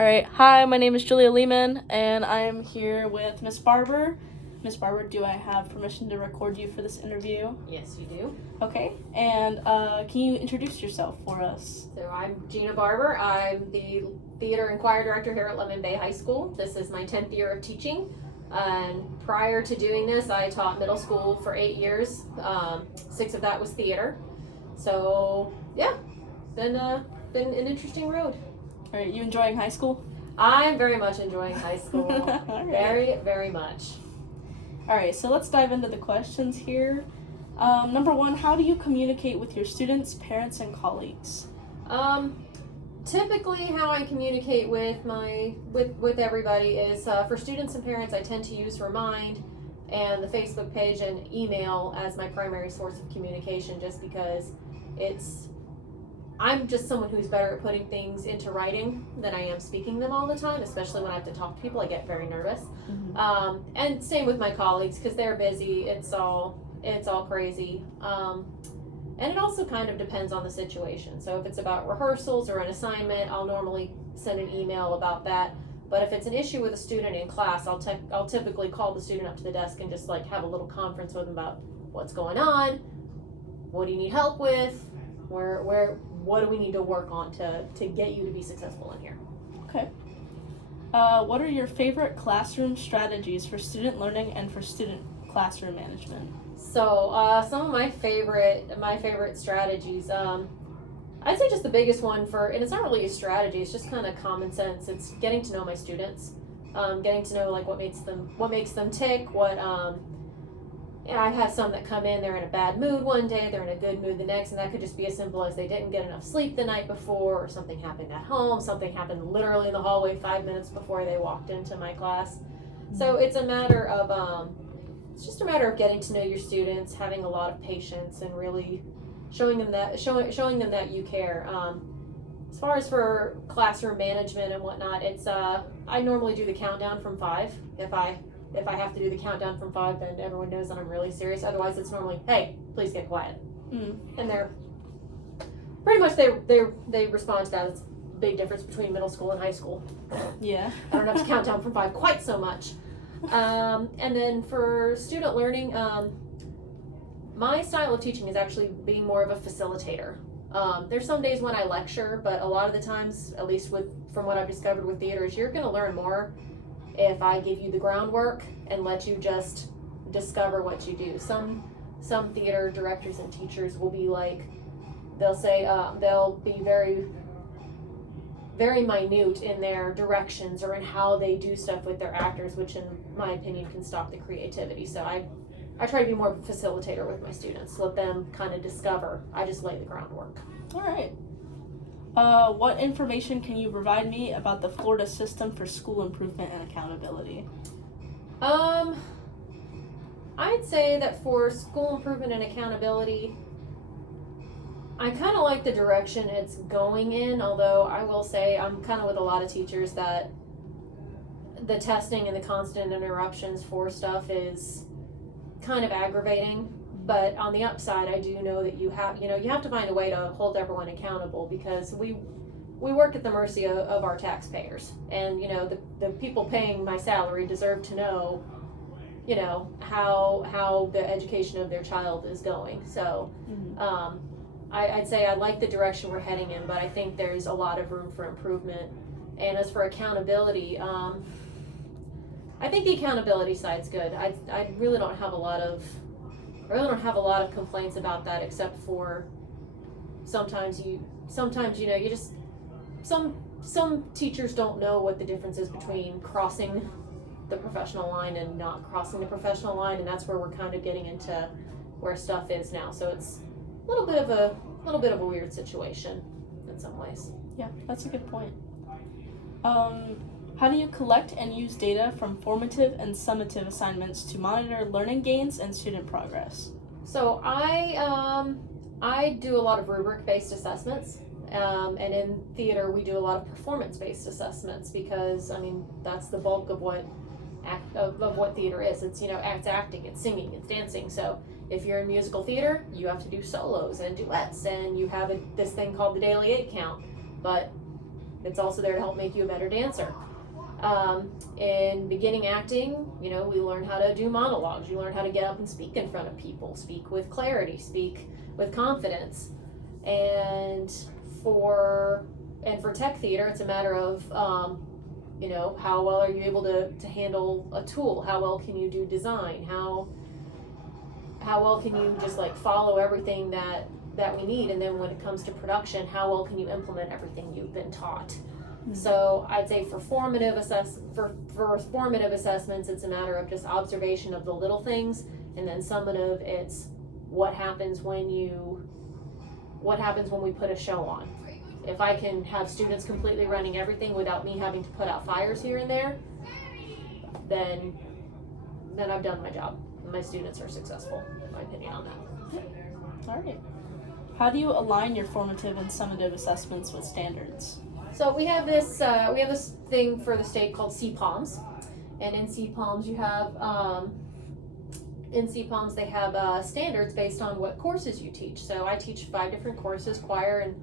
All right. Hi, my name is Julia Lehman, and I am here with Miss Barber. Miss Barber, do I have permission to record you for this interview? Yes, you do. Okay. And can you introduce yourself for us? So I'm Gina Barber. I'm the theater and choir director here at Lemon Bay High School. This is my 10th year of teaching. And prior to doing this, I taught middle school for 8 years. 6 of that was theater. So yeah, been an interesting road. All right. You enjoying high school? I'm very much enjoying high school. All right. Very, very much. All right. So let's dive into the questions here. Number one, how do you communicate with your students, parents, and colleagues? Typically, how I communicate with everybody is for students and parents. I tend to use Remind and the Facebook page and email as my primary source of communication, just because I'm just someone who's better at putting things into writing than I am speaking them all the time, especially when I have to talk to people. I get very nervous. Mm-hmm. And same with my colleagues, because they're busy. It's all crazy. And it also kind of depends on the situation. So if it's about rehearsals or an assignment, I'll normally send an email about that. But if it's an issue with a student in class, I'll typically call the student up to the desk and just like have a little conference with them about what's going on, what do you need help with, what do we need to work on to get you to be successful in here. Okay. What are your favorite classroom strategies for student learning and for student classroom management? So some of my favorite strategies, I'd say just the biggest one and it's not really a strategy, it's just kind of common sense. It's getting to know my students, getting to know like what makes them tick, and I've had some that come in, they're in a bad mood one day, they're in a good mood the next, and that could just be as simple as they didn't get enough sleep the night before, or something happened at home, something happened literally in the hallway 5 minutes before they walked into my class. So it's just a matter of getting to know your students, having a lot of patience, and really showing them that you care. As far as for classroom management and whatnot, it's I normally do the countdown from 5. If I have to do the countdown from 5, then everyone knows that I'm really serious. Otherwise, it's normally, hey, please get quiet. And they're pretty much they respond to that. It's a big difference between middle school and high school. Yeah. I don't have to count down from 5 quite so much. And then for student learning, my style of teaching is actually being more of a facilitator. There's some days when I lecture, but a lot of the times, at least from what I've discovered with theater, is you're going to learn more if I give you the groundwork and let you just discover what you do. Some theater directors and teachers will be like, they'll say, they'll be very, very minute in their directions or in how they do stuff with their actors, which in my opinion can stop the creativity. So I try to be more of a facilitator with my students, let them kind of discover. I just lay the groundwork. All right. What information can you provide me about the Florida system for school improvement and accountability? I'd say that for school improvement and accountability, I kind of like the direction it's going in, although I will say I'm kind of with a lot of teachers that the testing and the constant interruptions for stuff is kind of aggravating. But on the upside, I do know that you have to find a way to hold everyone accountable, because we work at the mercy of our taxpayers, and the people paying my salary deserve to know how the education of their child is going. So I'd say I like the direction we're heading in, but I think there's a lot of room for improvement. And as for accountability, I think the accountability side's good. I really don't have a lot of complaints about that, except for sometimes some teachers don't know what the difference is between crossing the professional line and not crossing the professional line, and that's where we're kind of getting into where stuff is now. So it's a little bit of a weird situation in some ways. Yeah, that's a good point. How do you collect and use data from formative and summative assignments to monitor learning gains and student progress? So I do a lot of rubric-based assessments, and in theater we do a lot of performance-based assessments, because that's the bulk of what theater is. It's it's acting, it's singing, it's dancing. So if you're in musical theater, you have to do solos and duets, and you have this thing called the daily 8 count. But It's also there to help make you a better dancer. In beginning acting, we learn how to do monologues. You learn how to get up and speak in front of people, speak with clarity, speak with confidence. And for tech theater, it's a matter of how well are you able to handle a tool? How well can you do design? How well can you just like follow everything that we need? And then when it comes to production, how well can you implement everything you've been taught? Mm-hmm. So I'd say for formative assessments, it's a matter of just observation of the little things, and then summative, it's what happens when we put a show on. If I can have students completely running everything without me having to put out fires here and there, then I've done my job. My students are successful, in my opinion on that. All right. How do you align your formative and summative assessments with standards? So we have this thing for the state called CPOMs, and in CPOMs you have they have standards based on what courses you teach. So I teach 5 different courses, choir and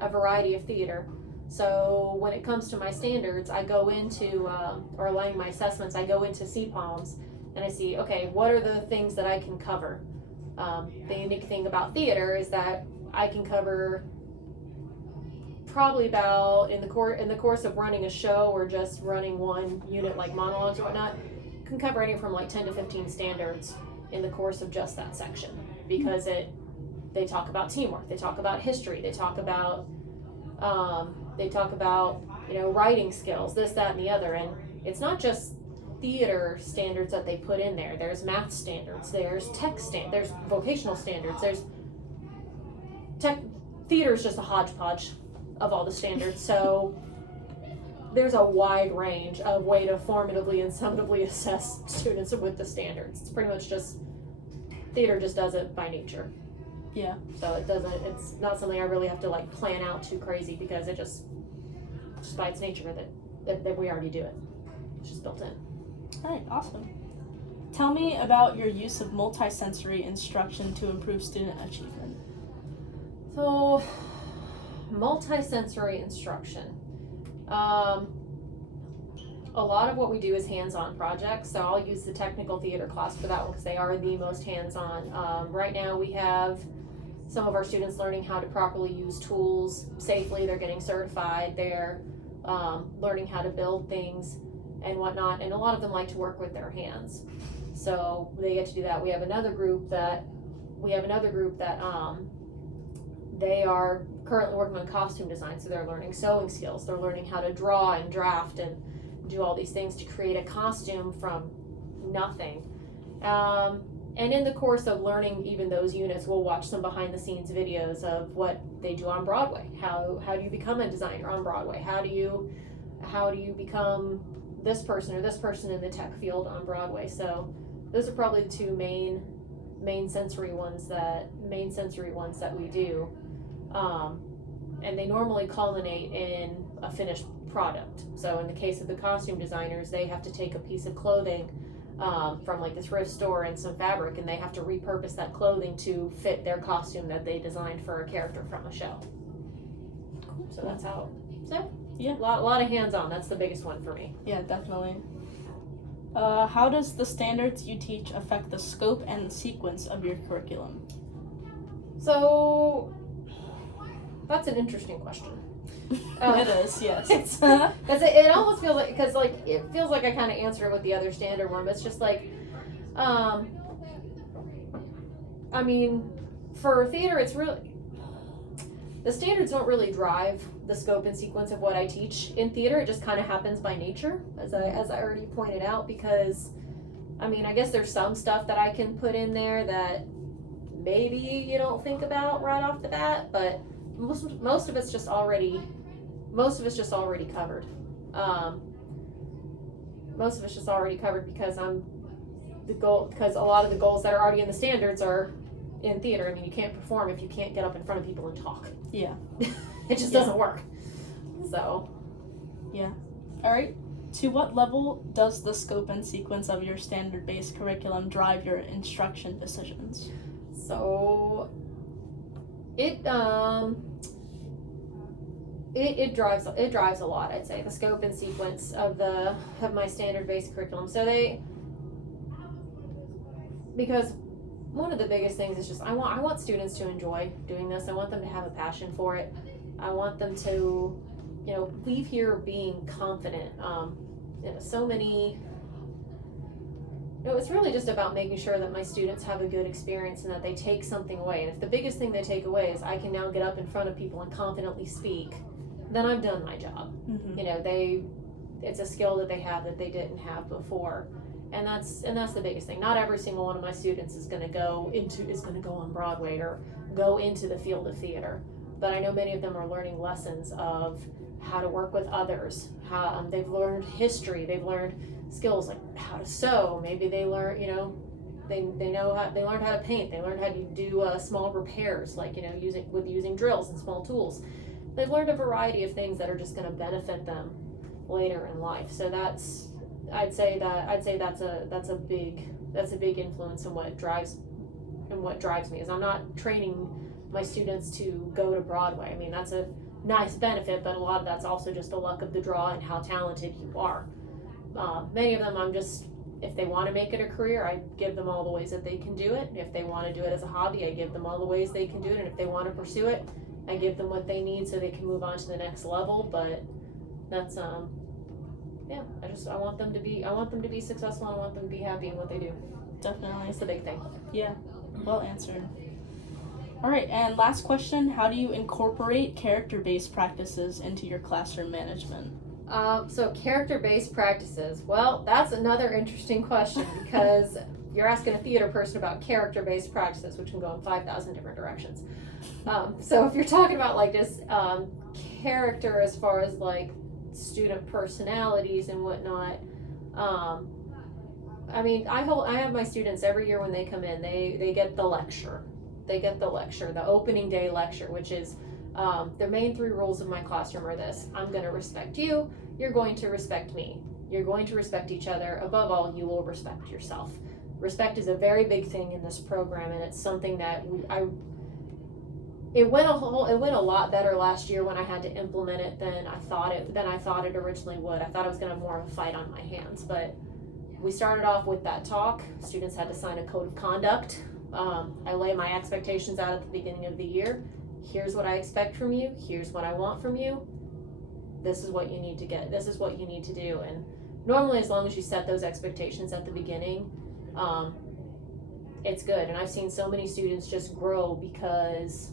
a variety of theater. So when it comes to my standards, I go into or aligning my assessments, I go into CPOMs. And I see, okay, what are the things that I can cover? The unique thing about theater is that I can cover probably about in the course of running a show or just running one unit like monologues or whatnot, can cover anywhere from like 10 to 15 standards in the course of just that section, because they talk about teamwork, they talk about history, they talk about writing skills, this, that, and the other. And it's not just theater standards that they put in there. There's math standards, there's there's vocational standards, there's theater is just a hodgepodge of all the standards. So there's a wide range of way to formatively and summatively assess students with the standards. It's pretty much just theater just does it by nature. Yeah. So it's not something I really have to like plan out too crazy, because it just by its nature that we already do it. It's just built in. All right, awesome. Tell me about your use of multisensory instruction to improve student achievement. So, multisensory instruction. A lot of what we do is hands-on projects, so I'll use the technical theater class for that one because they are the most hands-on. Right now we have some of our students learning how to properly use tools safely. They're getting certified. They're learning how to build things and whatnot, and a lot of them like to work with their hands, so they get to do that. We have another group that they are currently working on costume design, so they're learning sewing skills, they're learning how to draw and draft and do all these things to create a costume from nothing. And in the course of learning even those units, we'll watch some behind the scenes videos of what they do on Broadway. How do you become a designer on Broadway? How do you become this person or this person in the tech field on Broadway? So those are probably the two main sensory ones that we do. And they normally culminate in a finished product. So in the case of the costume designers, they have to take a piece of clothing from like the thrift store and some fabric, and they have to repurpose that clothing to fit their costume that they designed for a character from a show. Cool. So that's how. So yeah, a lot of hands-on. That's the biggest one for me. Yeah, definitely. How does the standards you teach affect the scope and sequence of your curriculum? So that's an interesting question. It is, yes. It almost feels like, because like it feels like I kind of answered it with the other standard one, but it's just like, I mean, for theater, it's really, the standards don't really drive the scope and sequence of what I teach in theater. It just kind of happens by nature, as I already pointed out, because, I mean, I guess there's some stuff that I can put in there that maybe you don't think about right off the bat, but most of it's just already covered. Most of it's just already covered because because a lot of the goals that are already in the standards are in theater. I mean, you can't perform if you can't get up in front of people and talk. Yeah. It just doesn't work. So. Yeah. All right. To what level does the scope and sequence of your standard-based curriculum drive your instruction decisions? it drives a lot, I'd say, the scope and sequence of my standard-based curriculum. So because one of the biggest things is just I want students to enjoy doing this. I want them to have a passion for it. I want them to, leave here being confident. So many. It's really just about making sure that my students have a good experience and that they take something away. And if the biggest thing they take away is I can now get up in front of people and confidently speak, then I've done my job. It's a skill that they have that they didn't have before. And that's the biggest thing. Not every single one of my students is going to go on Broadway or go into the field of theater, but I know many of them are learning lessons of how to work with others. How they've learned history, they've learned skills like how to sew. Maybe they learn, they learned how to paint. They learned how to do small repairs, like using drills and small tools. They've learned a variety of things that are just going to benefit them later in life. So I'd say that's a big influence in what drives me. Is I'm not training my students to go to Broadway. I mean, that's a nice benefit, but a lot of that's also just the luck of the draw and how talented you are. Many of them, if they want to make it a career, I give them all the ways that they can do it. If they want to do it as a hobby, I give them all the ways they can do it. And if they want to pursue it, I give them what they need so they can move on to the next level. But that's I want them to be successful. I want them to be happy in what they do. Definitely. That's the big thing. Yeah, well answered. All right, and last question, how do you incorporate character-based practices into your classroom management? So character-based practices, well, that's another interesting question because you're asking a theater person about character-based practices, which can go in 5,000 different directions. So if you're talking about like just character as far as like student personalities and whatnot, I have my students every year when they come in, they get the lecture. The opening day lecture, which is the main 3 rules of my classroom are this: I'm going to respect you, you're going to respect me, you're going to respect each other, above all, you will respect yourself. Respect is a very big thing in this program, and it's something that it went a lot better last year when I had to implement it than I thought it originally would. I thought I was going to have more of a fight on my hands, but we started off with that talk. Students had to sign a code of conduct. I lay my expectations out at the beginning of the year. Here's what I expect from you. Here's what I want from you. This is what you need to get. This is what you need to do. And normally, as long as you set those expectations at the beginning, it's good. And I've seen so many students just grow because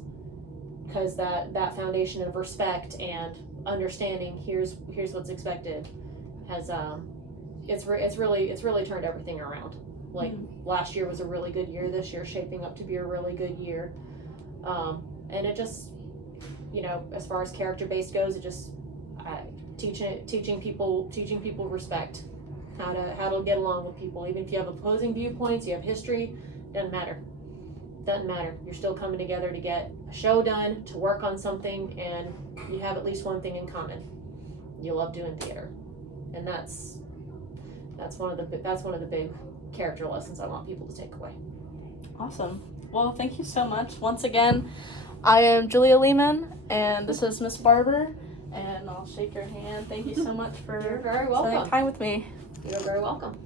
that foundation of respect and understanding here's what's expected has it's really turned everything around. Like last year was a really good year. This year shaping up to be a really good year. And it just, as far as character-based goes, it just teaching people respect, how to get along with people. Even if you have opposing viewpoints, you have history, doesn't matter. You're still coming together to get a show done, to work on something, and you have at least one thing in common: you love doing theater, and that's one of the big character lessons I want people to take away. Awesome. Well, thank you so much. Once again, I am Julia Lehman, and this is Miss Barber, and I'll shake your hand. Thank you so much for You're very welcome. spending time with me. You're very welcome.